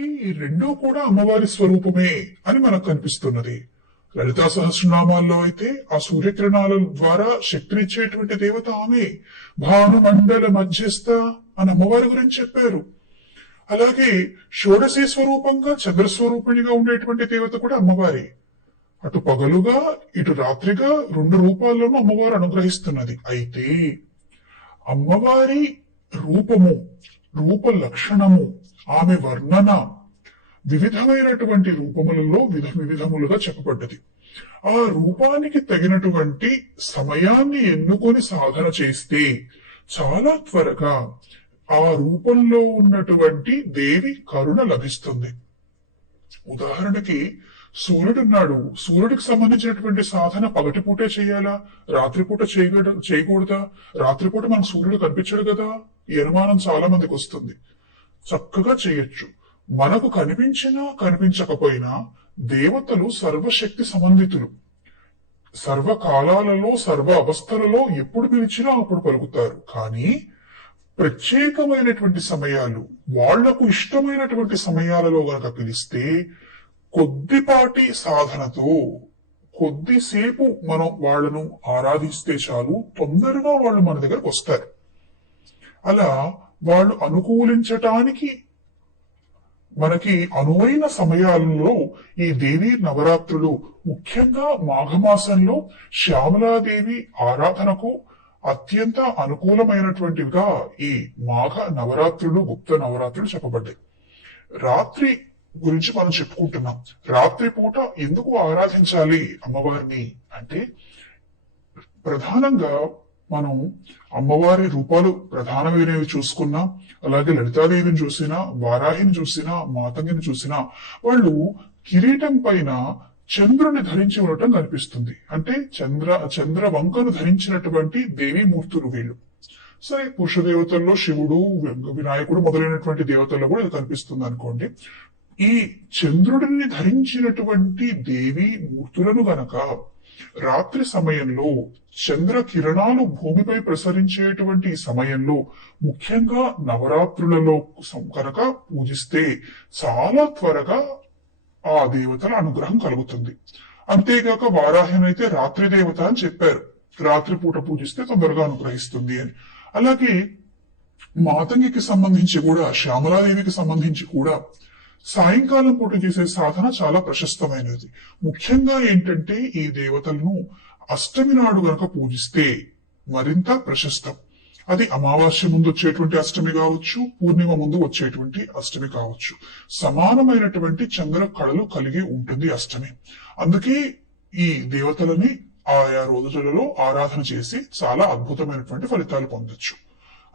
ఈ రెండూ కూడా అమ్మవారి స్వరూపమే అని మనకు కనిపిస్తున్నది. లలితా సహస్రనామాల్లో అయితే ఆ సూర్యకిరణాల ద్వారా శక్తినిచ్చేటువంటి దేవత ఆమె. భానుమండల మధ్యస్థ అని అమ్మవారి గురించి చెప్పారు. అలాగే షోడశీ స్వరూపంగా చంద్రస్వరూపిణిగా ఉండేటువంటి దేవత కూడా అమ్మవారి. అటు పగలుగా ఇటు రాత్రిగా రెండు రూపాల్లోనూ అమ్మవారు అనుగ్రహిస్తున్నది. అయితే అమ్మవారి రూపము రూప లక్షణము ఆమె వర్ణన వివిధమైనటువంటి రూపములలో విధ వివిధములుగా చెప్పబడ్డది. ఆ రూపానికి తగినటువంటి సమయాన్ని ఎన్నుకొని సాధన చేస్తే చాలా త్వరగా ఆ రూపంలో ఉన్నటువంటి దేవి కరుణ లభిస్తుంది. ఉదాహరణకి సూర్యుడున్నాడు సూర్యుడికి సంబంధించినటువంటి సాధన పగటిపూటే చేయాలా? రాత్రిపూట చేయగడ చేయకూడదా? రాత్రిపూట మనకు సూర్యుడు కనిపించడు కదా? ఈ అనుమానం చాలా మందికి వస్తుంది. చక్కగా చేయొచ్చు. మనకు కనిపించినా కనిపించకపోయినా దేవతలు సర్వశక్తి సంబంధితులు. సర్వకాలాలలో సర్వ అవస్థలలో ఎప్పుడు పిలిచినా అప్పుడు పలుకుతారు. కానీ ప్రత్యేకమైనటువంటి సమయాలు వాళ్ళకు ఇష్టమైనటువంటి సమయాలలో గనక పిలిస్తే కొద్దిపాటి సాధనతో కొద్దిసేపు మనం వాళ్ళను ఆరాధిస్తే చాలు తొందరగా వాళ్ళు మన దగ్గరకు వస్తారు. అలా వాళ్ళు అనుకూలించటానికి మనకి అనువైన సమయాలలో ఈ దేవి నవరాత్రులు ముఖ్యంగా మాఘమాసంలో శ్యామలాదేవి ఆరాధనకు అత్యంత అనుకూలమైనటువంటివిగా ఈ మాఘ నవరాత్రులు గుప్త నవరాత్రులు చెప్పబడ్డాయి. రాత్రి గురించి మనం చెప్పుకుంటున్నాం. రాత్రి పూట ఎందుకు ఆరాధించాలి అమ్మవారిని అంటే ప్రధానంగా మనం అమ్మవారి రూపాలు ప్రధానమైనవి చూసుకున్నా అలాగే లలితాదేవిని చూసినా వారాహిని చూసినా మాతంగిని చూసినా వాళ్ళు కిరీటం పైన చంద్రుని ధరించి ఉండటం కనిపిస్తుంది. అంటే చంద్ర చంద్ర వంకను ధరించినటువంటి దేవీమూర్తులు వీళ్ళు. సరే పురుష దేవతల్లో శివుడు వినాయకుడు మొదలైనటువంటి దేవతల్లో కూడా ఇది కనిపిస్తుంది అనుకోండి. ఈ చంద్రుడిని ధరించినటువంటి దేవి మూర్తులను గనక రాత్రి సమయంలో చంద్ర కిరణాలు భూమిపై ప్రసరించేటువంటి సమయంలో ముఖ్యంగా నవరాత్రులలో కనుక పూజిస్తే చాలా త్వరగా ఆ దేవతల అనుగ్రహం కలుగుతుంది. అంతేగాక వారాహ్యం అయితే రాత్రి దేవత అని చెప్పారు. రాత్రి పూట పూజిస్తే తొందరగా అనుగ్రహిస్తుంది అని. అలాగే మాతంగికి సంబంధించి కూడా శ్యామలాదేవికి సంబంధించి కూడా సాయంకాలం పూట చేసే సాధన చాలా ప్రశస్తమైనది. ముఖ్యంగా ఏంటంటే ఈ దేవతలను అష్టమి నాడు గనక పూజిస్తే మరింత ప్రశస్తం. అది అమావాస్య ముందు వచ్చేటువంటి అష్టమి కావచ్చు పూర్ణిమ ముందు వచ్చేటువంటి అష్టమి కావచ్చు. సమానమైనటువంటి చంద్ర కళలు కలిగి ఉంటుంది అష్టమి. అందుకే ఈ దేవతలని ఆయా రోజులలో ఆరాధన చేసి చాలా అద్భుతమైనటువంటి ఫలితాలు పొందొచ్చు.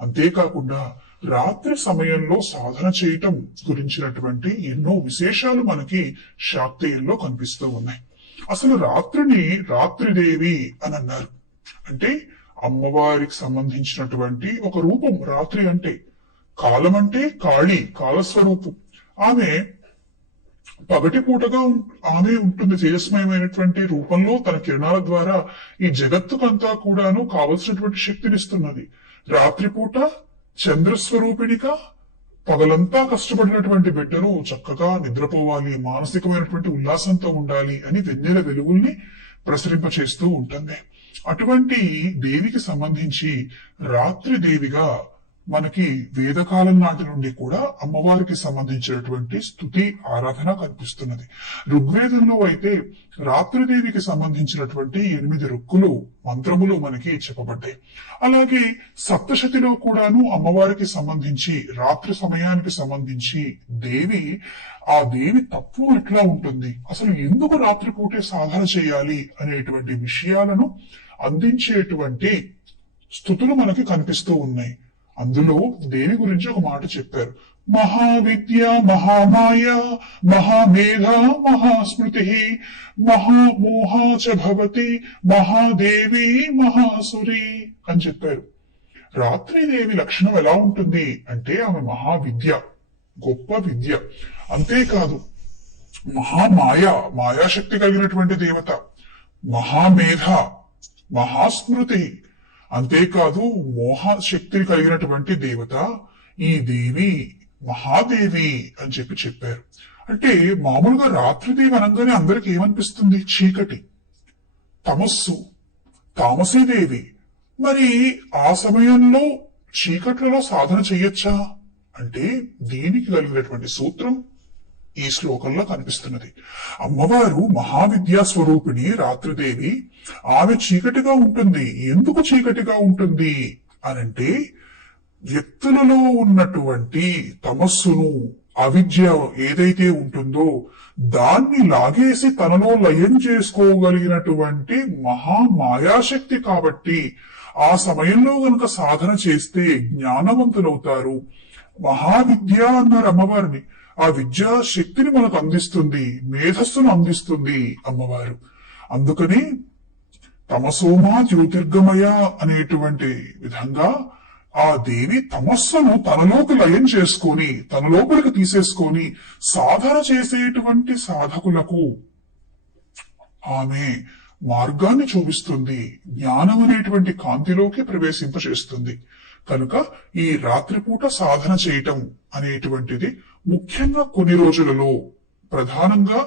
అంతేకాకుండా రాత్రి సమయంలో సాధన చేయటం గురించినటువంటి ఎన్నో విశేషాలు మనకి శాక్తేయంలో కనిపిస్తూ ఉన్నాయి. అసలు రాత్రిని రాత్రిదేవి అని అన్నారు అంటే అమ్మవారికి సంబంధించినటువంటి ఒక రూపం రాత్రి అంటే కాలం అంటే కాళి కాలస్వరూపం. ఆమె పగటి పూటగా ఆమె ఉంటుంది తేజస్మయమైనటువంటి రూపంలో తన కిరణాల ద్వారా ఈ జగత్తుకంతా కూడాను కావలసినటువంటి శక్తినిస్తున్నది రాత్రిపూట చంద్రస్వరూపిడిగా పగలంతా కష్టపడినటువంటి బిడ్డను చక్కగా నిద్రపోవాలి మానసికమైనటువంటి ఉల్లాసంతో ఉండాలి అని వెన్నెల వెలుగుల్ని ప్రసరింపచేస్తూ ఉంటుంది. అటువంటి దేవికి సంబంధించి రాత్రి దేవిగా మనకి వేదకాలం నాటి నుండి కూడా అమ్మవారికి సంబంధించినటువంటి స్థుతి ఆరాధన కనిపిస్తున్నది. ఋగ్వేదంలో అయితే రాత్రిదేవికి సంబంధించినటువంటి ఎనిమిది రుక్కులు మంత్రములు మనకి చెప్పబడ్డాయి. అలాగే సప్తశతిలో కూడాను అమ్మవారికి సంబంధించి రాత్రి సమయానికి సంబంధించి దేవి ఆ దేవి తత్వం ఎట్లా ఉంటుంది? అసలు ఎందుకు రాత్రిపూటే సాధన చేయాలి అనేటువంటి విషయాలను అందించేటువంటి స్థుతులు మనకి కనిపిస్తూ ఉన్నాయి. అందులో దేవి గురించి ఒక మాట చెప్పారు? మహావిద్య మహామాయ మహామేధ మహాస్మృతి మహామోహ చ భవతి మహాదేవి మహాసురి అని చెప్పారు. రాత్రిదేవి లక్షణం ఎలా ఉంటుంది అంటే ఆమె మహావిద్య గొప్ప విద్య. అంతేకాదు మహామాయ మాయాశక్తి కలిగినటువంటి దేవత మహామేధ మహాస్మృతి అంతేకాదు మోహ శక్తి కలిగినటువంటి దేవత ఈ దేవి మహాదేవి అని చెప్పి చెప్పారు. అంటే మామూలుగా రాత్రిదేవి అనగానే అందరికి ఏమనిపిస్తుంది? చీకటి. తమస్సు. తామసీదేవి మరి ఆ సమయంలో చీకట్లలో సాధన చెయ్యొచ్చా అంటే దీనికి కలిగినటువంటి సూత్రం ఈ శ్లోకంలో కనిపిస్తున్నది. అమ్మవారు మహావిద్యా స్వరూపిణి రాత్రిదేవి ఆమె చీకటిగా ఉంటుంది. ఎందుకు చీకటిగా ఉంటుంది? అనంటే వ్యక్తులలో ఉన్నటువంటి తమస్సును అవిద్య ఏదైతే ఉంటుందో దాన్ని లాగేసి తనలో లయం చేసుకోగలిగినటువంటి మహా మాయాశక్తి కాబట్టి ఆ సమయంలో గనక సాధన చేస్తే జ్ఞానవంతులవుతారు. మహావిద్య అన్నారు అమ్మవారిని. ఆ విద్యా శక్తిని మనకు అందిస్తుంది మేధస్సును అందిస్తుంది అమ్మవారు. అందుకని తమసోమా జ్యోతిర్గమయ అనేటువంటి విధంగా ఆ దేవి తమస్సును తనలోకి లయం చేసుకొని తన లోపలికి తీసేసుకొని సాధన చేసేటువంటి సాధకులకు ఆమె మార్గాన్ని చూపిస్తుంది. జ్ఞానం అనేటువంటి కాంతిలోకి ప్రవేశింపచేస్తుంది. కనుక ఈ రాత్రిపూట సాధన చేయటం అనేటువంటిది ముఖ్యంగా కొన్ని రోజులలో ప్రధానంగా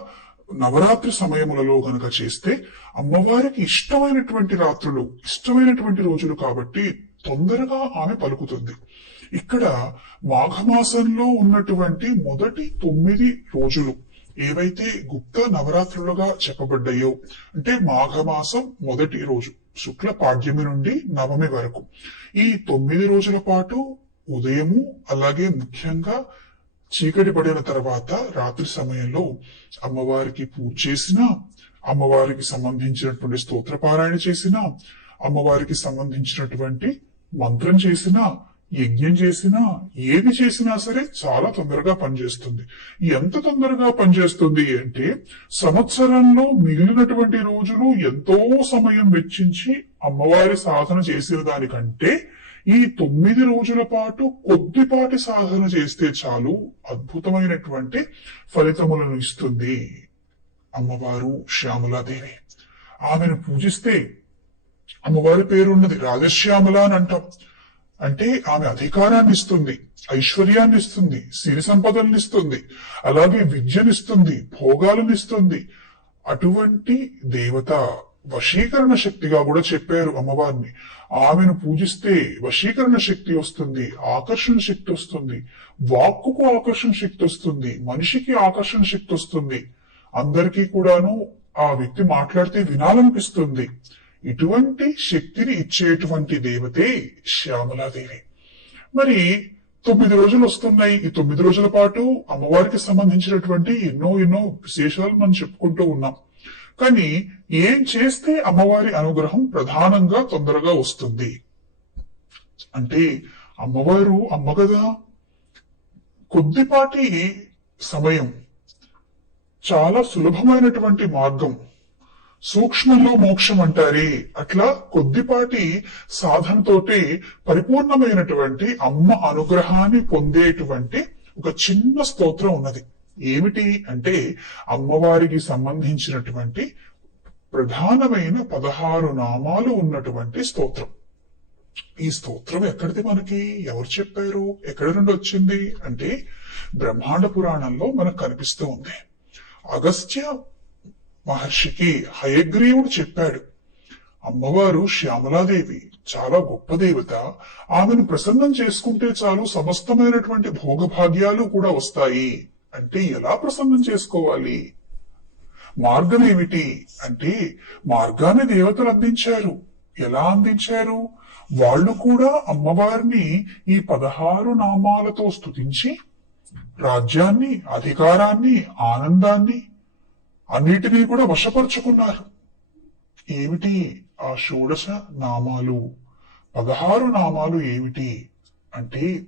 నవరాత్రి సమయములలో గనక చేస్తే అమ్మవారికి ఇష్టమైనటువంటి రాత్రులు ఇష్టమైనటువంటి రోజులు కాబట్టి తొందరగా ఆమె పలుకుతుంది. ఇక్కడ మాఘమాసంలో ఉన్నటువంటి మొదటి తొమ్మిది రోజులు ఏవైతే గుప్త నవరాత్రులుగా చెప్పబడ్డాయో అంటే మాఘమాసం మొదటి రోజు శుక్ల పాడ్యమి నుండి నవమి వరకు. ఈ తొమ్మిది రోజుల పాటు ఉదయము అలాగే ముఖ్యంగా చీకటి పడిన తర్వాత రాత్రి సమయంలో అమ్మవారికి పూజ చేసిన అమ్మవారికి సంబంధించినటువంటి స్తోత్రపారాయణ చేసిన అమ్మవారికి సంబంధించినటువంటి మంత్రం చేసినా యజ్ఞం చేసినా ఏది చేసినా సరే చాలా తొందరగా పనిచేస్తుంది. ఎంత తొందరగా పనిచేస్తుంది అంటే సంవత్సరంలో మిగిలినటువంటి రోజులు ఎంతో సమయం వెచ్చించి అమ్మవారి సాధన చేసిన దానికంటే ఈ తొమ్మిది రోజుల పాటు కొద్దిపాటి సాధన చేస్తే చాలు అద్భుతమైనటువంటి ఫలితములను ఇస్తుంది. అమ్మవారు శ్యామలాదేవి. ఆమెను పూజిస్తే అమ్మవారి పేరున్నది రాజశ్యాముల రాజశ్యామల అని అంటాం. అంటే ఆమె అధికారాన్ని ఇస్తుంది ఐశ్వర్యాన్ని ఇస్తుంది సిరి సంపదలను ఇస్తుంది అలాగే విద్యనిస్తుంది భోగాలను ఇస్తుంది. అటువంటి దేవత వశీకరణ శక్తిగా కూడా చెప్పారు అమ్మవారిని. ఆమెను పూజిస్తే వశీకరణ శక్తి వస్తుంది ఆకర్షణ శక్తి వస్తుంది వాక్కుకు ఆకర్షణ శక్తి వస్తుంది మనిషికి ఆకర్షణ శక్తి వస్తుంది. అందరికీ కూడాను ఆ వ్యక్తి మాట్లాడితే వినాలనిపిస్తుంది. ఇటువంటి శక్తిని ఇచ్చేటువంటి దేవతే శ్యామలాదేవి. మరి తొమ్మిది రోజులు వస్తున్నాయి. ఈ తొమ్మిది రోజుల పాటు అమ్మవారికి సంబంధించినటువంటి ఎన్నో ఎన్నో విశేషాలు మనం చెప్పుకుంటూ ఉన్నాం. కానీ ఏం చేస్తే అమ్మవారి అనుగ్రహం ప్రధానంగా తొందరగా వస్తుంది? అంటే అమ్మవారు అమ్మ కదా. కొద్దిపాటి సమయం చాలా సులభమైనటువంటి మార్గం. సూక్ష్మంలో మోక్షం అంటారే. అట్లా కొద్దిపాటి సాధనతోటే పరిపూర్ణమైనటువంటి అమ్మ అనుగ్రహాన్ని పొందేటువంటి ఒక చిన్న స్తోత్రం ఉన్నది. ఏమిటి అంటే అమ్మవారికి సంబంధించినటువంటి ప్రధానమైన పదహారు నామాలు ఉన్నటువంటి స్తోత్రం. ఈ స్తోత్రం ఎక్కడిది మనకి? ఎవరు చెప్పారు? ఎక్కడి నుండి వచ్చింది? అంటే బ్రహ్మాండ పురాణంలో మనకు కనిపిస్తూ ఉంది. అగస్త్య మహర్షికి హయగ్రీవుడు చెప్పాడు అమ్మవారు శ్యామలాదేవి చాలా గొప్ప దేవత. ఆమెను ప్రసన్నం చేసుకుంటే చాలు సమస్తమైనటువంటి భోగభాగ్యాలు కూడా వస్తాయి. అంటే ఎలా ప్రసన్నం చేసుకోవాలి? మార్గం ఏమిటి అంటే మార్గాన్ని దేవతలు అందించారు. ఎలా అందించారు? వాళ్ళు కూడా అమ్మవారిని ఈ పదహారు నామాలతో స్థుతించి రాజ్యాన్ని అధికారాన్ని ఆనందాన్ని అన్నిటినీ కూడా వశపరుచుకున్నారు. ఏమిటి ఆ షోడశ నామాలు? పదహారు నామాలు ఏమిటి? అంటే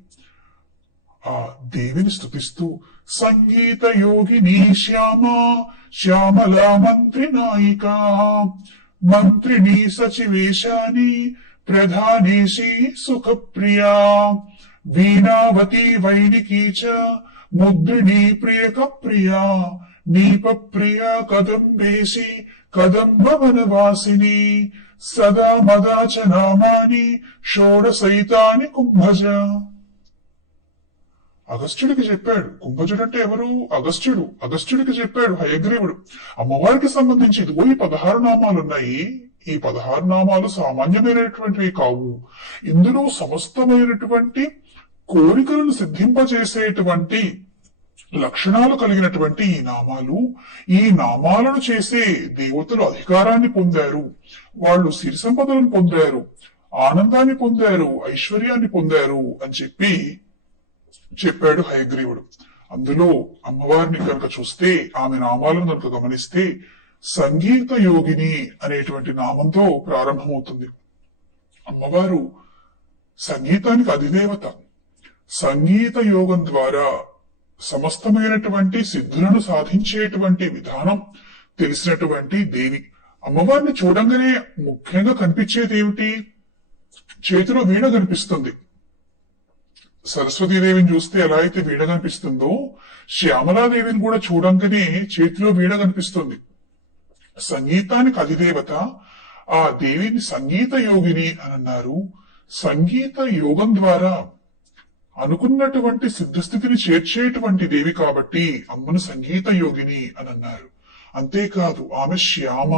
ఆ దేవిని స్థుతిస్తూ సంగీత యోగిని శ్యామ శ్యామల మంత్రి నాయిక మంత్రిని సచివేశాని ప్రధానేశి సుఖప్రియా వీణావతి వైనికీ చ ముద్రిణీ ప్రియక ప్రియా నీప ప్రియా కదంబేసి కదంబ వనవాసిని సదా అగస్త్యుడికి చెప్పాడు. కుంభజుడు అంటే ఎవరు? అగస్త్యుడు. అగస్త్యుడికి చెప్పాడు హయగ్రీవుడు. అమ్మవారికి సంబంధించి ఇదిగో ఈ పదహారు నామాలున్నాయి. ఈ పదహారు నామాలు సామాన్యమైనటువంటివి కావు. ఇందులో సమస్తమైనటువంటి కోరికలను సిద్ధింపజేసేటువంటి లక్షణాలు కలిగినటువంటి ఈ నామాలు ఈ నామాలను చేసే దేవతలు అధికారాన్ని పొందారు. వాళ్ళు సిరి సంపదలను పొందారు. ఆనందాన్ని పొందారు. ఐశ్వర్యాన్ని పొందారు అని చెప్పి చెప్పాడు హయగ్రీవుడు. అందులో అమ్మవారిని కనుక చూస్తే ఆమె నామాలను కనుక గమనిస్తే సంగీత యోగిని అనేటువంటి నామంతో ప్రారంభమవుతుంది. అమ్మవారు సంగీతానికి అధిదేవత. సంగీత యోగం ద్వారా సమస్తమైనటువంటి సిద్ధులను సాధించేటువంటి విధానం తెలిసినటువంటి దేవి. అమ్మవారిని చూడంగానే ముఖ్యంగా కనిపించేది ఏమిటి? చేతిలో వీణ కనిపిస్తుంది. సరస్వతీదేవిని చూస్తే ఎలా అయితే వీడ కనిపిస్తుందో శ్యామలాదేవిని కూడా చూడంగానే చేతిలో వీడ కనిపిస్తుంది. సంగీతానికి అధిదేవత ఆ దేవిని సంగీత యోగిని అని అన్నారు. సంగీత యోగం ద్వారా అనుకున్నటువంటి సిద్ధస్థితిని చేర్చేటువంటి దేవి కాబట్టి అమ్మను సంగీత యోగిని అని అన్నారు. అంతేకాదు ఆమె శ్యామ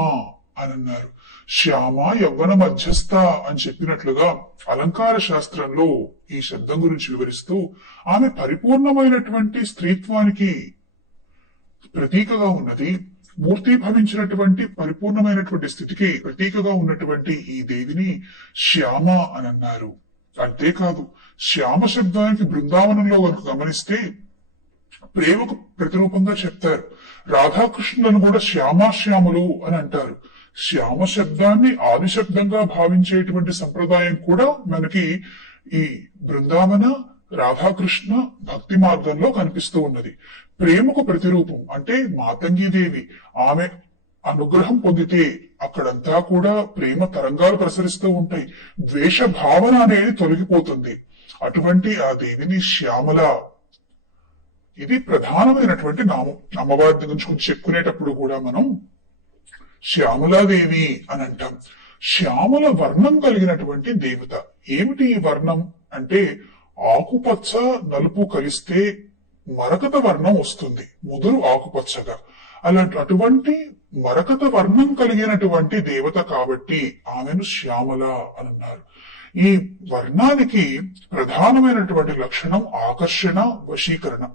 అని అన్నారు. శ్యామ యవ్వన మధ్యస్థ అని చెప్పినట్లుగా అలంకార శాస్త్రంలో ఈ శబ్దం గురించి వివరిస్తూ ఆమె పరిపూర్ణమైనటువంటి స్త్రీత్వానికి ప్రతీకగా ఉన్నది మూర్తి భవించినటువంటి పరిపూర్ణమైనటువంటి స్థితికి ప్రతీకగా ఉన్నటువంటి ఈ దేవిని శ్యామ అని అన్నారు. అంతేకాదు శ్యామ శబ్దానికి బృందావనంలో కనుక గమనిస్తే ప్రేమకు ప్రతిరూపంగా చెప్తారు. రాధాకృష్ణులను కూడా శ్యామాశ్యాములు అని అంటారు. శ్యామ శబ్దాన్ని ఆది శబ్దంగా భావించేటువంటి సంప్రదాయం కూడా మనకి ఈ బృందావన రాధాకృష్ణ భక్తి మార్గంలో కనిపిస్తూ ఉన్నది. ప్రేమకు ప్రతిరూపం అంటే మాతంగిదేవి. ఆమె అనుగ్రహం పొందితే అక్కడంతా కూడా ప్రేమ తరంగాలు ప్రసరిస్తూ ఉంటాయి. ద్వేష భావన అనేది తొలగిపోతుంది. అటువంటి ఆ దేవిని శ్యామల. ఇది ప్రధానమైనటువంటి నామం. అమ్మవారి గురించి చెప్పుకునేటప్పుడు కూడా మనం శ్యామలాదేవి అని అంటాం. శ్యామల వర్ణం కలిగినటువంటి దేవత. ఏమిటి ఈ వర్ణం? అంటే ఆకుపచ్చ నలుపు కలిస్తే మరకత వర్ణం వస్తుంది. ముదురు ఆకుపచ్చగా. అలాంటి అటువంటి మరకత వర్ణం కలిగినటువంటి దేవత కాబట్టి ఆమెను శ్యామల అని అన్నారు. ఈ వర్ణానికి ప్రధానమైనటువంటి లక్షణం ఆకర్షణ వశీకరణ.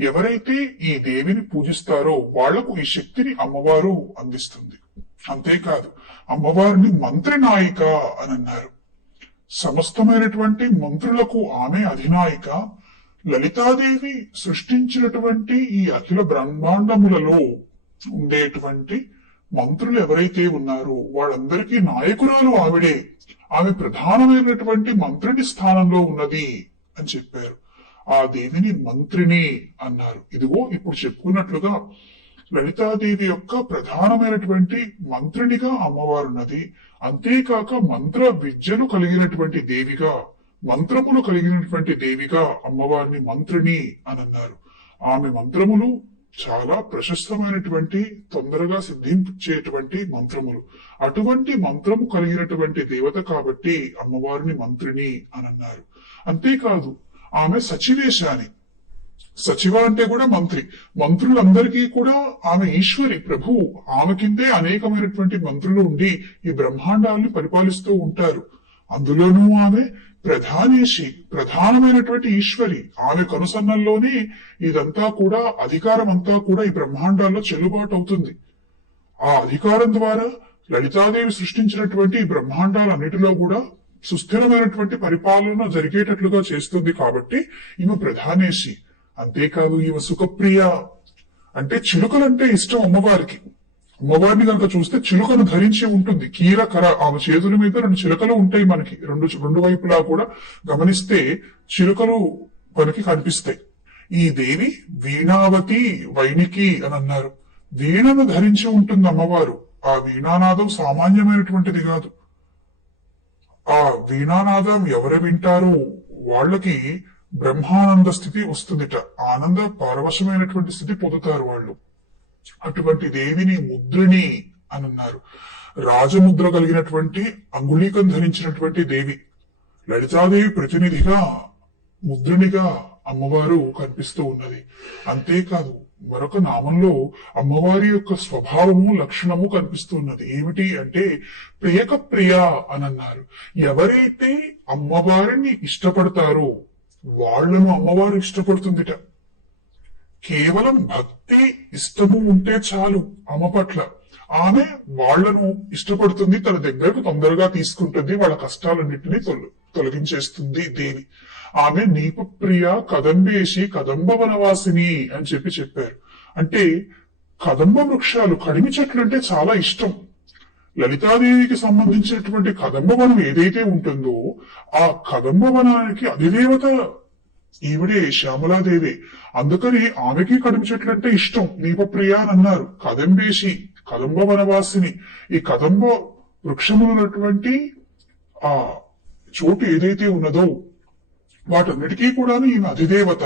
ఎవరైతే ఈ దేవిని పూజిస్తారో వాళ్ళకు ఈ శక్తిని అమ్మవారు అందిస్తుంది. అంతేకాదు అమ్మవారిని మంత్రి నాయిక అని అన్నారు. సమస్తమైనటువంటి మంత్రులకు ఆమె అధినాయిక. లలితాదేవి సృష్టించినటువంటి ఈ అఖిల బ్రహ్మాండములలో ఉండేటువంటి మంత్రులు ఎవరైతే ఉన్నారో వాళ్ళందరికీ నాయకురాలు ఆవిడే. ఆమె ప్రధానమైనటువంటి మంత్రిని స్థానంలో ఉన్నది అని చెప్పారు. ఆ దేవిని మంత్రిని అన్నారు. ఇదిగో ఇప్పుడు చెప్పుకున్నట్లుగా లలితాదేవి యొక్క ప్రధానమైనటువంటి మంత్రినిగా అమ్మవారున్నది అంతేకాక మంత్ర విద్యను కలిగినటువంటి దేవిగా మంత్రములు కలిగినటువంటి దేవిగా అమ్మవారిని మంత్రిని అని అన్నారు ఆమె మంత్రములు చాలా ప్రశస్తమైనటువంటి తొందరగా సిద్ధించేటువంటి మంత్రములు. అటువంటి మంత్రము కలిగినటువంటి దేవత కాబట్టి అమ్మవారిని మంత్రిని అని అన్నారు అంతేకాదు ఆమె సచివేశాని సచివ అంటే కూడా మంత్రి. మంత్రులందరికీ కూడా ఆమె ఈశ్వరి ప్రభువు ఆమె కిందే అనేకమైనటువంటి మంత్రులు ఉండి ఈ బ్రహ్మాండాల్ని పరిపాలిస్తూ ఉంటారు. అందులోనూ ఆమె ప్రధానేషి ప్రధానమైనటువంటి ఈశ్వరి. ఆమె కనుసన్నల్లోనే ఇదంతా కూడా అధికారం అంతా కూడా ఈ బ్రహ్మాండాల్లో చెల్లుబాటు అవుతుంది ఆ అధికారం ద్వారా లలితాదేవి సృష్టించినటువంటి ఈ బ్రహ్మాండాలన్నిటిలో కూడా సుస్థిరమైనటువంటి పరిపాలన జరిగేటట్లుగా చేస్తుంది కాబట్టి ఈమె ప్రధానేసి. అంతేకాదు ఈమె సుఖప్రియ. అంటే చిలుకలంటే ఇష్టం అమ్మవారికి. అమ్మవారిని కనుక చూస్తే చిలుకను ధరించి ఉంటుంది. కీర కర ఆమె చేతుల మీద రెండు చిలుకలు ఉంటాయి మనకి. రెండు రెండు వైపులా కూడా గమనిస్తే చిలుకలు మనకి కనిపిస్తాయి. ఈ దేవి వీణావతి వైనికి అని అన్నారు. వీణను ధరించి ఉంటుంది అమ్మవారు. ఆ వీణానాదం సామాన్యమైనటువంటిది కాదు. ఆ వీణానాదం ఎవరు వింటారో వాళ్ళకి బ్రహ్మానంద స్థితి వస్తుందిట. ఆనంద పారవశమైనటువంటి స్థితి పొందుతారు వాళ్ళు. అటువంటి దేవిని ముద్రిని అని అన్నారు రాజముద్ర కలిగినటువంటి అంగుళీకం ధరించినటువంటి దేవి. లలితాదేవి ప్రతినిధిగా ముద్రునిగా అమ్మవారు కనిపిస్తూ ఉన్నది. అంతేకాదు మరొక నామంలో అమ్మవారి యొక్క స్వభావము లక్షణము కనిపిస్తున్నది. ఏమిటి అంటే ప్రియక ప్రియ అని అన్నారు ఎవరైతే అమ్మవారిని ఇష్టపడతారో వాళ్ళను అమ్మవారు ఇష్టపడుతుందిట. కేవలం భక్తి ఇష్టము ఉంటే చాలు అమ్మ పట్ల. ఆమె వాళ్ళను ఇష్టపడుతుంది తన దగ్గరకు తొందరగా తీసుకుంటుంది వాళ్ళ కష్టాలన్నింటినీ తొలగించేస్తుంది దేవి. ఆమె నీకు ప్రియ కదంబేసి కదంబ వనవాసిని అని చెప్పి చెప్పారు. అంటే కదంబ వృక్షాలు కడిమి చెట్లు అంటే చాలా ఇష్టం. లలితాదేవికి సంబంధించినటువంటి కదంబ వనం ఏదైతే ఉంటుందో ఆ కదంబ వనానికి అధిదేవత ఈవిడే శ్యామలాదేవి. అందుకని ఆమెకి కడుపు చెట్లు అంటే ఇష్టం. దీపప్రియ అని అన్నారు. కదంబేసి కదంబ వనవాసిని. ఈ కదంబ వృక్షములున్నటువంటి ఆ చోటు ఏదైతే ఉన్నదో వాటన్నిటికీ కూడా ఈమె అధిదేవత.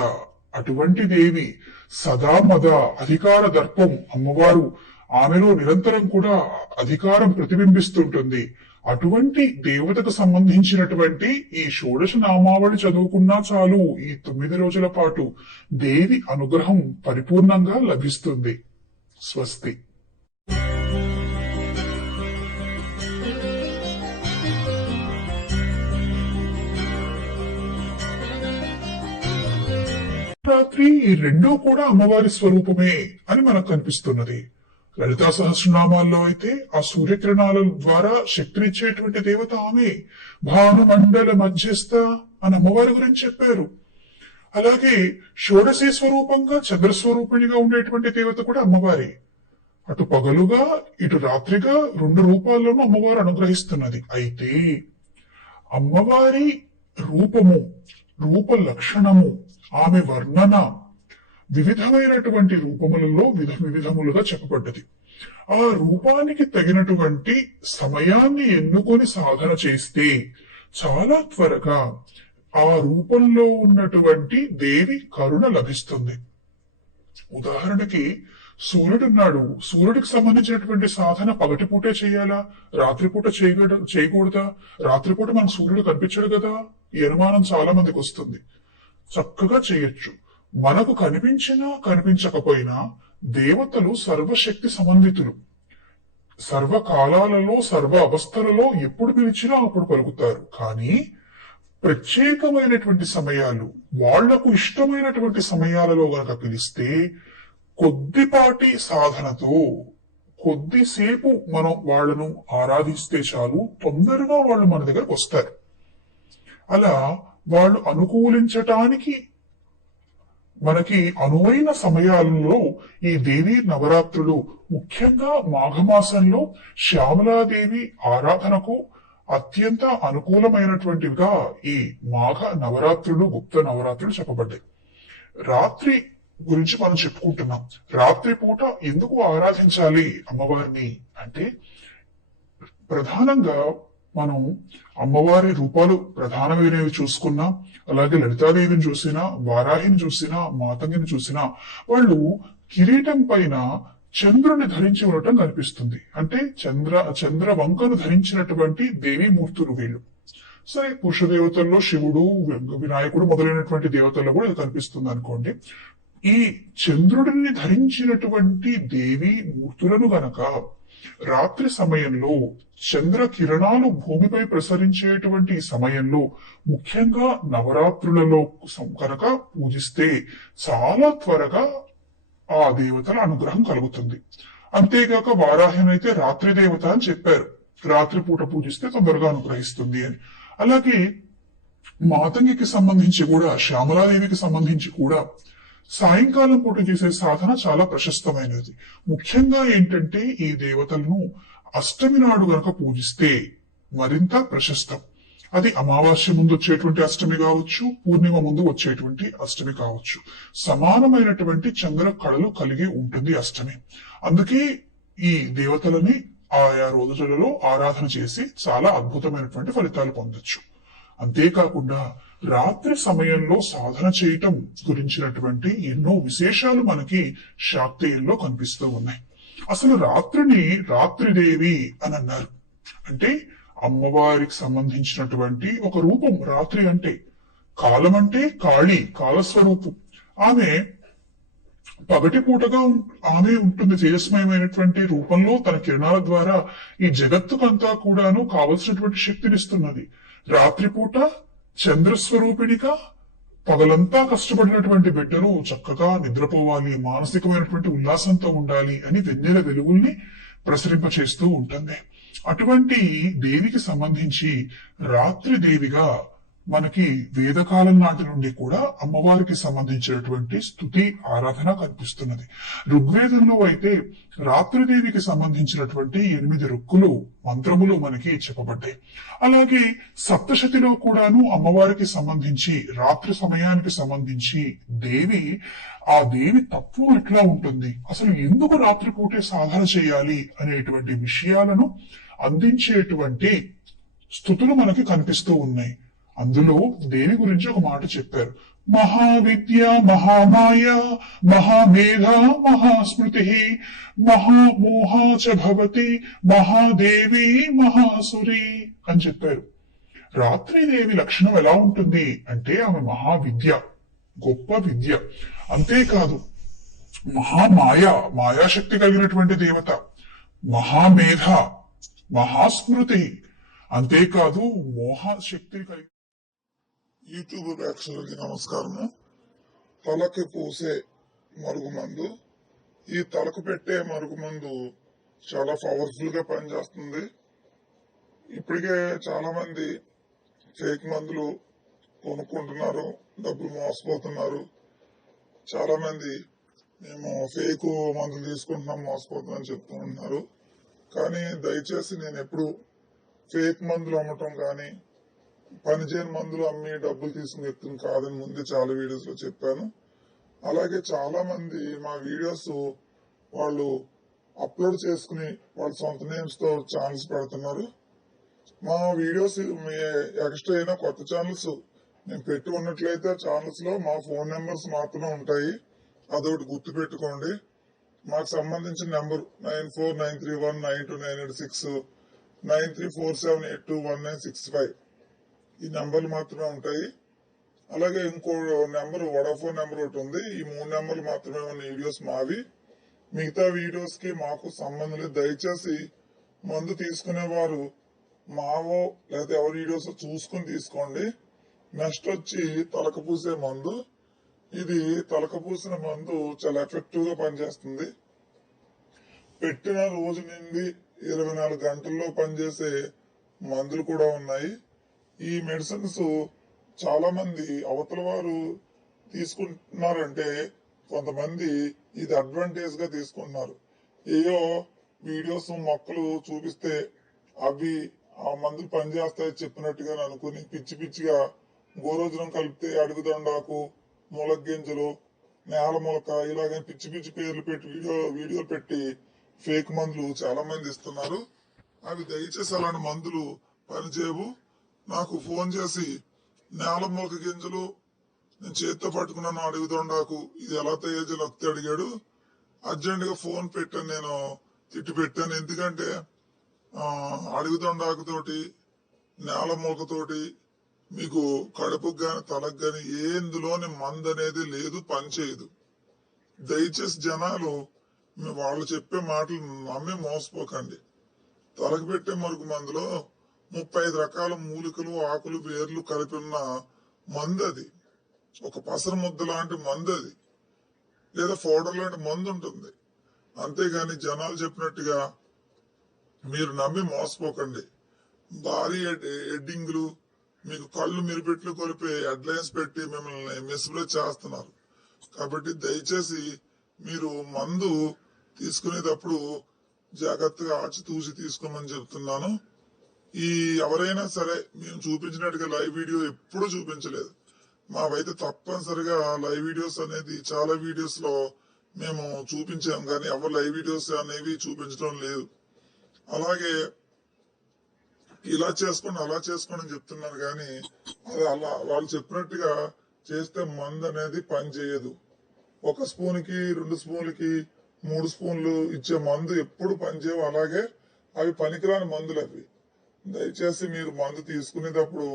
అటువంటి దేవి సదా మద అధికార దర్పం అమ్మవారు. ఆమెలో నిరంతరం కూడా అధికారం ప్రతిబింబిస్తుంటుంది. అటువంటి దేవతకు సంబంధించినటువంటి ఈ షోడశ నామావళి చదువుకున్నా చాలు ఈ తొమ్మిది రోజుల పాటు. దేవి అనుగ్రహం పరిపూర్ణంగా లభిస్తుంది. స్వస్తి. రాత్రి ఈ రెండూ కూడా అమ్మవారి స్వరూపమే అని మనకు కనిపిస్తున్నది. లలితా సహస్రనామాల్లో అయితే ఆ సూర్యకిరణాల ద్వారా శక్తినిచ్చేటువంటి దేవత ఆమె. భానుమండల మధ్యస్థ అని అమ్మవారి గురించి చెప్పారు. అలాగే షోడశీ స్వరూపంగా చంద్రస్వరూపిణిగా ఉండేటువంటి దేవత కూడా అమ్మవారి. అటు పగలుగా ఇటు రాత్రిగా రెండు రూపాల్లోనూ అమ్మవారు అనుగ్రహిస్తున్నది. అయితే అమ్మవారి రూపము రూప లక్షణము ఆమె వర్ణన వివిధమైనటువంటి రూపములలో విధ వివిధములుగా చెప్పబడ్డది. ఆ రూపానికి తగినటువంటి సమయాన్ని ఎన్నుకొని సాధన చేస్తే చాలా త్వరగా ఆ రూపంలో ఉన్నటువంటి దేవి కరుణ లభిస్తుంది. ఉదాహరణకి సూర్యుడున్నాడు సూర్యుడికి సంబంధించినటువంటి సాధన పగటిపూటే చేయాలా? రాత్రిపూట చేయగడ చేయకూడదా? రాత్రిపూట మనకు సూర్యుడు కనిపించడు కదా? ఈ అనుమానం చాలా మందికి వస్తుంది. చక్కగా చేయొచ్చు. మనకు కనిపించినా కనిపించకపోయినా దేవతలు సర్వశక్తి సంబంధితులు సర్వకాలాలలో సర్వ అవస్థలలో ఎప్పుడు పిలిచినా అప్పుడు పలుకుతారు. కానీ ప్రత్యేకమైనటువంటి సమయాలు వాళ్ళకు ఇష్టమైనటువంటి సమయాలలో గనక పిలిస్తే కొద్దిపాటి సాధనతో కొద్దిసేపు మనం వాళ్ళను ఆరాధిస్తే చాలు తొందరగా వాళ్ళు మన దగ్గరకు వస్తారు. అలా వాళ్ళు అనుకూలించటానికి మనకి అనువైన సమయాలలో ఈ దేవి నవరాత్రులు ముఖ్యంగా మాఘమాసంలో శ్యామలాదేవి ఆరాధనకు అత్యంత అనుకూలమైనటువంటివిగా ఈ మాఘ నవరాత్రులు గుప్త నవరాత్రులు చెప్పబడ్డాయి. రాత్రి గురించి మనం చెప్పుకుంటున్నాం. రాత్రి పూట ఎందుకు ఆరాధించాలి అమ్మవారిని అంటే ప్రధానంగా మనం అమ్మవారి రూపాలు ప్రధానమైనవి చూసుకున్నా అలాగే లలితాదేవిని చూసినా వారాహిని చూసినా మాతంగిని చూసినా వాళ్ళు కిరీటం పైన చంద్రుని ధరించి ఉండటం కనిపిస్తుంది. అంటే చంద్ర చంద్ర వంకను ధరించినటువంటి దేవీమూర్తులు వీళ్ళు. సరే పురుష దేవతల్లో శివుడు వినాయకుడు మొదలైనటువంటి దేవతల్లో కూడా ఇది కనిపిస్తుంది అనుకోండి. ఈ చంద్రుడిని ధరించినటువంటి దేవి మూర్తులను గనక రాత్రి సమయంలో చంద్ర కిరణాలు భూమిపై ప్రసరించేటువంటి సమయంలో ముఖ్యంగా నవరాత్రులలో కనుక పూజిస్తే చాలా త్వరగా ఆ దేవతల అనుగ్రహం కలుగుతుంది. అంతేగాక వారాహ్యం అయితే రాత్రి దేవత అని చెప్పారు. రాత్రి పూట పూజిస్తే తొందరగా అనుగ్రహిస్తుంది అని. అలాగే మాతంగికి సంబంధించి కూడా శ్యామలాదేవికి సంబంధించి కూడా సాయంకాలం పూట చేసే సాధన చాలా ప్రశస్తమైనది. ముఖ్యంగా ఏంటంటే ఈ దేవతలను అష్టమి నాడు గనక పూజిస్తే మరింత ప్రశస్తం. అది అమావాస్య ముందు వచ్చేటువంటి అష్టమి కావచ్చు పూర్ణిమ ముందు వచ్చేటువంటి అష్టమి కావచ్చు. సమానమైనటువంటి చంద్ర కళలు కలిగి ఉంటుంది అష్టమి. అందుకే ఈ దేవతలని ఆయా రోజులలో ఆరాధన చేసి చాలా అద్భుతమైనటువంటి ఫలితాలు పొందొచ్చు. అంతేకాకుండా రాత్రి సమయంలో సాధన చేయటం గురించినటువంటి ఎన్నో విశేషాలు మనకి శాక్తేయంలో కనిపిస్తూ ఉన్నాయి. అసలు రాత్రిని రాత్రిదేవి అని అన్నారు. అంటే అమ్మవారికి సంబంధించినటువంటి ఒక రూపం రాత్రి అంటే కాలం అంటే కాళి కాలస్వరూపం. ఆమె పగటి పూటగా ఆమె ఉంటుంది తేజస్మయమైనటువంటి రూపంలో తన కిరణాల ద్వారా ఈ జగత్తుకంతా కూడాను కావలసినటువంటి శక్తినిస్తున్నది రాత్రిపూట చంద్రస్వరూపిణిగా పగలంతా కష్టపడినటువంటి బిడ్డలు చక్కగా నిద్రపోవాలి మానసికమైనటువంటి ఉల్లాసంతో ఉండాలి అని వెన్నెల వెలుగుల్ని ప్రసరింపచేస్తూ ఉంటుంది. అటువంటి దేవికి సంబంధించి రాత్రి దేవిగా మనకి వేదకాలం నాటి నుండి కూడా అమ్మవారికి సంబంధించినటువంటి స్థుతి ఆరాధన కనిపిస్తున్నది. ఋగ్వేదంలో అయితే రాత్రిదేవికి సంబంధించినటువంటి ఎనిమిది రుక్కులు మంత్రములు మనకి చెప్పబడ్డాయి. అలాగే సప్తశతిలో కూడాను అమ్మవారికి సంబంధించి రాత్రి సమయానికి సంబంధించి దేవి ఆ దేవి తత్వం ఎట్లా ఉంటుంది? అసలు ఎందుకు రాత్రిపూటే సాధన చేయాలి అనేటువంటి విషయాలను అందించేటువంటి స్థుతులు మనకి కనిపిస్తూ ఉన్నాయి. అందులో దేని గురించి ఒక మాట చెప్పారు? మహావిద్య మహామాయ మహామేధ మహాస్మృతి మహామోహ చ భవతి మహాదేవి మహాసురి అని చెప్పారు. రాత్రిదేవి లక్షణం ఎలా ఉంటుంది అంటే ఆమె మహావిద్య గొప్ప విద్య. అంతేకాదు మహామాయ మాయాశక్తి కలిగినటువంటి దేవత మహామేధ మహాస్మృతి. అంతేకాదు మోహశక్తి కలిగి యూట్యూబ్ ప్రేక్షకులకి నమస్కారము. తలకి పూసే మరుగుమందు. ఈ తలకు పెట్టే మరుగుమందు చాలా పవర్ఫుల్గా పనిచేస్తుంది. ఇప్పటికే చాలా మంది ఫేక్ మందులు కొనుక్కుంటున్నారు డబ్బులు మోసపోతున్నారు. చాలా మంది మేము ఫేక్ మందులు తీసుకుంటున్నాం మోసపోతున్నాం చెప్తూ ఉన్నారు కానీ దయచేసి నేను ఎప్పుడు ఫేక్ మందులు అమ్మటం కానీ పనిచేయని మందులు అమ్మి డబ్బులు తీసుకుని వ్యక్తులు కాదని ముందే చాలా వీడియోస్లో చెప్పాను. అలాగే చాలా మంది మా వీడియోస్ వాళ్ళు అప్లోడ్ చేసుకుని వాళ్ళ సొంత నేమ్స్తో ఛానల్స్ పెడుతున్నారు. మా వీడియోస్ మీ ఎక్స్ట్రా అయినా కొత్త ఛానల్స్ నేను పెట్టి ఉన్నట్లయితే ఛానల్స్లో మా ఫోన్ నెంబర్స్ మాత్రమే ఉంటాయి. అదొకటి గుర్తు పెట్టుకోండి. మాకు సంబంధించిన number nine four nine three one nine two nine eight six nine three four seven eight two one nine six five ఈ నెంబర్లు మాత్రమే ఉంటాయి. అలాగే ఇంకో నెంబర్ వడాఫోన్ నెంబర్ ఒకటి ఉంది. ఈ మూడు నెంబర్లు మాత్రమే ఉన్న వీడియోస్ మావి. మిగతా వీడియోస్కి మాకు సంబంధం లేదు. దయచేసి మందు తీసుకునేవారు మావో లేదా ఎవరి వీడియోస్ చూసుకుని తీసుకోండి. నెక్స్ట్ వచ్చి తలక పూసే మందు. ఇది తలక పూసిన మందు చాలా ఎఫెక్టివ్గా పనిచేస్తుంది. పెట్టిన రోజు నుండి ఇరవై నాలుగు గంటల్లో పనిచేసే మందులు కూడా ఉన్నాయి. ఈ మెడిసిన్స్ చాలా మంది అవతల వారు తీసుకుంటున్నారంటే కొంతమంది ఇది అడ్వాంటేజ్గా తీసుకుంటున్నారు. ఏయో వీడియోస్ మొక్కలు చూపిస్తే అవి ఆ మందులు పనిచేస్తాయి చెప్పినట్టుగా అనుకుని పిచ్చి పిచ్చిగా గోరోజనం కలిపితే అడుగుదండాకు ములగ్గింజలు నేల మొలక ఇలాగే పిచ్చి పిచ్చి పేర్లు పెట్టి వీడియో వీడియోలు పెట్టి ఫేక్ మందులు చాలా మంది ఇస్తున్నారు. అవి దయచేసి అలాంటి మందులు పనిచేయవు. నాకు ఫోన్ చేసి నేల మొలక గింజలు నేను చేత్తో పట్టుకున్నాను అడుగుదొండాకు ఇది ఎలా తయారు చేయాలో ఒత్తి అడిగాడు. అర్జెంట్గా ఫోన్ పెట్టాను నేను తిట్టి పెట్టాను. ఎందుకంటే అడవి దొండాకుతోటి నేల మొలకతోటి మీకు కడుపుకు గాని తలకు గాని ఏందులోని మందు అనేది లేదు పనిచేయదు దయచేసి జనాలు వాళ్ళు చెప్పే మాటలు నమ్మి మోసపోకండి. తలకు పెట్టే మరుగు మందులో ముప్పై ఐదు రకాల మూలికలు ఆకులు వేర్లు కలిపి ఉన్న మందు అది ఒక పసర ముద్ద లాంటి మందు అది లేదా పౌడర్ లాంటి మందు ఉంటుంది. అంతేగాని జనాలు చెప్పినట్టుగా మీరు నమ్మి మోసపోకండి. భారీ ఎడ్డింగ్లు మీకు కళ్ళు మిరిపెట్లు కొలిపే హెడ్లైన్స్ పెట్టి మిమ్మల్ని మిస్ప్లేస్ చేస్తున్నారు. కాబట్టి దయచేసి మీరు మందు తీసుకునేటప్పుడు జాగ్రత్తగా ఆచితూచి తీసుకోమని చెప్తున్నాను. ఈ ఎవరైనా సరే మేము చూపించినట్టుగా లైవ్ వీడియో ఎప్పుడూ చూపించలేదు. మావైతే తప్పనిసరిగా లైవ్ వీడియోస్ అనేది చాలా వీడియోస్లో మేము చూపించాం కానీ ఎవరు లైవ్ వీడియోస్ అనేవి చూపించడం లేదు. అలాగే ఇలా చేసుకోండి అలా చేసుకోండి అని చెప్తున్నారు కానీ అది అలా వాళ్ళు చెప్పినట్టుగా చేస్తే మందు అనేది పని చేయదు. ఒక స్పూన్కి రెండు స్పూన్లకి మూడు స్పూన్లు ఇచ్చే మందు ఎప్పుడు పనిచేయవు అలాగే అవి పనికిరాని మందులు అవి. దయచేసి మీరు మందు తీసుకునేటప్పుడు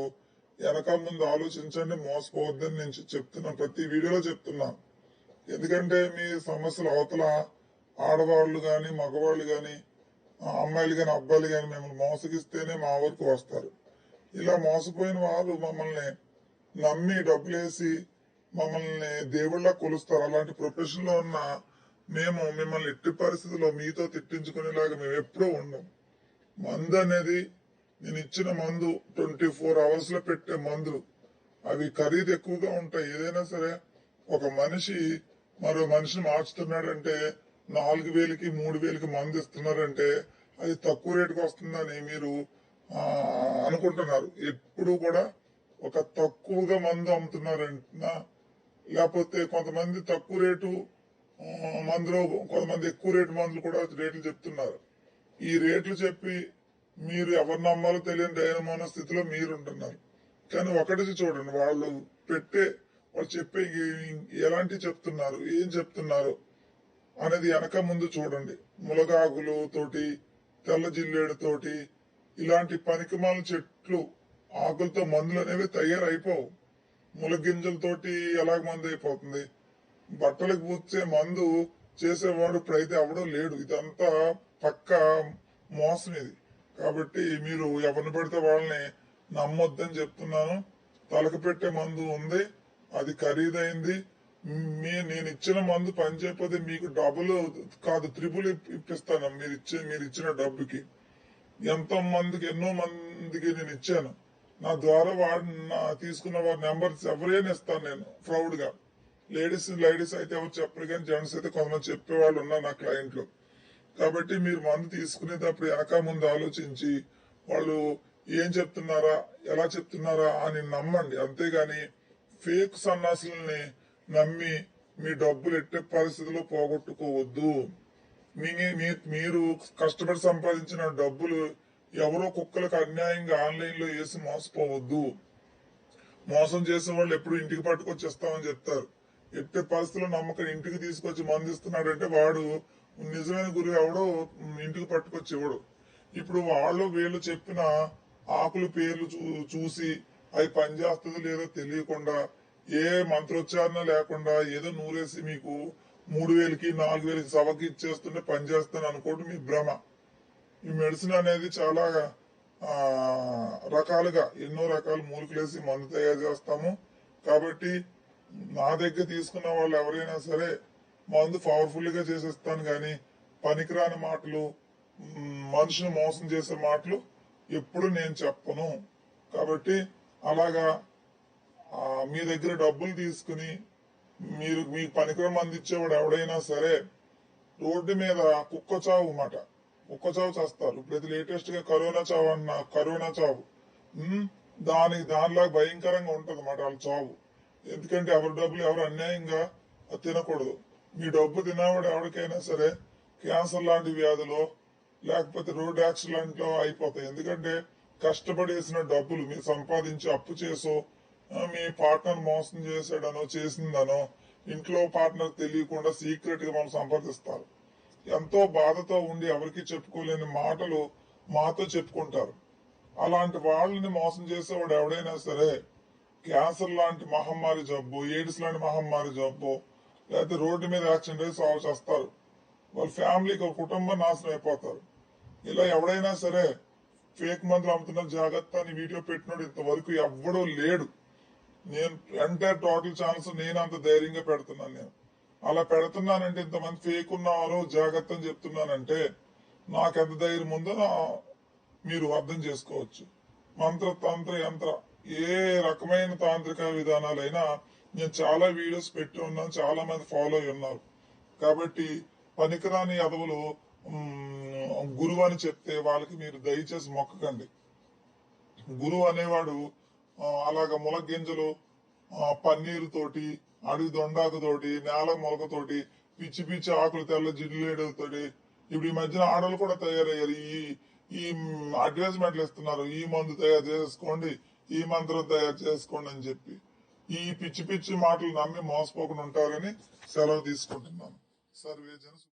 వెనక ముందు ఆలోచించండి మోసపోవద్దని నేను చెప్తున్నా ప్రతి వీడియోలో చెప్తున్నా. ఎందుకంటే మీ సమస్యలు అవతల ఆడవాళ్ళు గాని మగవాళ్ళు గాని అమ్మాయిలు గాని అబ్బాయిలు గాని మిమ్మల్ని మోసగిస్తేనే మా వరకు వస్తారు. ఇలా మోసపోయిన వాళ్ళు మమ్మల్ని నమ్మి డబ్బులేసి మమ్మల్ని దేవుళ్ళ కొలుస్తారు. అలాంటి ప్రొఫెషన్లో ఉన్న మేము మిమ్మల్ని ఎట్టి పరిస్థితుల్లో మీతో తిట్టించుకునేలాగా మేము ఎప్పుడూ ఉండం మందు అనేది నేను ఇచ్చిన మందు ట్వంటీ ఫోర్ అవర్స్లో పెట్టే మందులు అవి ఖరీదు ఎక్కువగా ఉంటాయి. ఏదైనా సరే ఒక మనిషి మరో మనిషిని మార్చుతున్నాడంటే నాలుగు వేలకి మూడు వేలకి మందు ఇస్తున్నారంటే అది తక్కువ రేటుకి వస్తుందని మీరు అనుకుంటున్నారు. ఎప్పుడు కూడా ఒక తక్కువగా మందు అమ్ముతున్నారంటున్నా. లేకపోతే కొంతమంది తక్కువ రేటు మందులో కొంతమంది ఎక్కువ రేటు మందులు కూడా రేట్లు చెప్తున్నారు. ఈ రేట్లు చెప్పి మీరు ఎవరు నమ్మాలో తెలియని డైనమోన స్థితిలో మీరు ఉంటున్నారు కానీ ఒకటి చూడండి వాళ్ళు పెట్టే వాళ్ళు చెప్పే ఎలాంటి చెప్తున్నారు ఏం చెప్తున్నారు అనేది వెనక ముందు చూడండి. ములగాకులు తోటి తెల్ల జిల్లేడుతోటి ఇలాంటి పనికిమాల చెట్లు ఆకులతో మందులు అనేవి తయారైపోవు. ములగింజలతోటి ఎలాగ మందు అయిపోతుంది బట్టలకు పూర్చే మందు చేసేవాడు ఇప్పుడైతే ఎవడో లేడు. ఇదంతా పక్క మోసం ఇది. కాబట్టి మీరు ఎవరిని పడితే వాళ్ళని నమ్మొద్దని చెప్తున్నాను. తలకు పెట్టే మందు ఉంది అది ఖరీదైంది. మీ నేను ఇచ్చిన మందు పని మీకు డబుల్ కాదు త్రిపుల్ ఇప్పిస్తాను మీరు ఇచ్చే మీరు ఇచ్చిన డబ్బుకి. ఎంతో మందికి ఎన్నో మందికి నేను ఇచ్చాను. నా ద్వారా వాడు నా తీసుకున్న వారి నెంబర్స్ ఎవరైనా ఇస్తాను నేను ప్రౌడ్గా లేడీస్ లేడీస్ అయితే ఎవరు చెప్పరు కానీ జెంట్స్ అయితే కొంతమంది చెప్పేవాళ్ళు ఉన్నారు నా క్లయింట్లు. కాబట్టి మీరు మందు తీసుకునేటప్పుడు వెనక ముందు ఆలోచించి వాళ్ళు ఏం చెప్తున్నారా ఎలా చెప్తున్నారా అని నమ్మండి. అంతేగాని ఫేక్ సన్నాసులని నమ్మి మీ డబ్బులు ఎట్టే పరిస్థితిలో పోగొట్టుకోవద్దు. మీ మీ- మీరు కష్టపడి సంపాదించిన డబ్బులు ఎవరో కుక్కలకు అన్యాయంగా ఆన్లైన్లో వేసి మోసపోవద్దు. మోసం చేసే వాళ్ళు ఎప్పుడు ఇంటికి పట్టుకొచ్చేస్తామని చెప్తారు. ఎట్టి పరిస్థితుల్లో నమ్మకం ఇంటికి తీసుకొచ్చి మందిస్తున్నాడంటే వాడు నిజమైన గురువు ఎవడో ఇంటికి పట్టుకొచ్చి ఇవ్వడు ఇప్పుడు వాళ్ళు వీళ్ళు చెప్పిన ఆకుల పేర్లు చూ- చూసి అవి పనిచేస్తుందో లేదో తెలియకుండా ఏ మంత్రోచ్చారణ లేకుండా ఏదో నూరేసి మీకు మూడు వేలకి నాలుగు వేలకి సభకి ఇచ్చేస్తుంటే పనిచేస్తాను అనుకోవడం మీ భ్రమ. ఈ మెడిసిన్ అనేది చాలా ఆ, రకాలుగా ఎన్నో రకాల మూలికలేసి మందు తయారు చేస్తాము. కాబట్టి నా దగ్గర తీసుకున్న వాళ్ళు ఎవరైనా సరే మందు పవర్ఫుల్గా చేసేస్తాను కానీ పనికిరాని మాటలు మనిషిని మోసం చేసే మాటలు ఎప్పుడు నేను చెప్పను. కాబట్టి అలాగా మీ దగ్గర డబ్బులు తీసుకుని మీరు మీ పనికిరం మంది ఇచ్చేవాడు ఎవడైనా సరే రోడ్డు మీద కుక్క చావు మాట కుక్క చావు చేస్తారు. ఇప్పుడు లేటెస్ట్గా కరోనా చావు అన్న కరోనా చావు. దానికి దానిలా భయంకరంగా ఉంటది మాట వాళ్ళ చావు. ఎందుకంటే ఎవరి డబ్బులు ఎవరు అన్యాయంగా తినకూడదు. మీ డబ్బు తినవాడు ఎవరికైనా సరే క్యాన్సర్ లాంటి వ్యాధులు లేకపోతే రోడ్ యాక్సిడెంట్లో అయిపోతాయి. ఎందుకంటే కష్టపడి వేసిన డబ్బులు మీరు సంపాదించి అప్పు చేసో మీ పార్ట్నర్ మోసం చేశాడనో చేసిందనో ఇంట్లో పార్ట్నర్ తెలియకుండా సీక్రెట్గా మనం సంపాదిస్తారు. ఎంతో బాధతో ఉండి ఎవరికి చెప్పుకోలేని మాటలు మాతో చెప్పుకుంటారు. అలాంటి వాళ్ళని మోసం చేసేవాడు ఎవడైనా సరే క్యాన్సర్ లాంటి మహమ్మారి జబ్బు ఎయిడ్స్ లాంటి మహమ్మారి జబ్బు లేకపోతే రోడ్డు మీద యాక్సిడెంట్ అయి సాల్వ్ చేస్తారు. వాళ్ళ ఫ్యామిలీకి ఒక కుటుంబం నాశనం అయిపోతారు. ఇలా ఎవడైనా సరే ఫేక్ మందులు అమ్ముతున్న జాగ్రత్త అని వీడియో పెట్టినోడు ఇంతవరకు ఎవ్వడూ లేడు. నేను ఎంటైర్ టోటల్ ఛానల్స్ నేను అంత ధైర్యంగా పెడుతున్నాను నేను. అలా పెడుతున్నానంటే ఇంతమంది ఫేక్ ఉన్నవారు జాగ్రత్త అని చెప్తున్నానంటే నాకు ఎంత ధైర్యం ఉందో మీరు అర్థం చేసుకోవచ్చు. మంత్ర తంత్ర యంత్ర ఏ రకమైన తాంత్రిక విధానాలైనా నేను చాలా వీడియోస్ పెట్టి ఉన్నాను చాలా మంది ఫాలో అయి ఉన్నారు. కాబట్టి పనికిరాని అదవులు గురువు అని చెప్తే వాళ్ళకి మీరు దయచేసి మొక్కకండి. గురువు అనేవాడు అలాగ ములగింజలు పన్నీరుతోటి అడవి దొండాకుతోటి నేల మొలకతోటి పిచ్చి పిచ్చి ఆకులు తెల్ల జిల్లేడుతోటి ఇప్పుడు ఈ మధ్యన ఆడలు కూడా తయారయ్యారు. ఈ ఈ అడ్వర్టైజ్మెంట్లు ఇస్తున్నారు. ఈ మందు తయారు చేసుకోండి ఈ మంత్రం తయారు చేసుకోండి అని చెప్పి. ఈ పిచ్చి పిచ్చి మాటలు నమ్మి మోసపోకుండా ఉంటారని సెలవు తీసుకుంటున్నాను. సర్వేజన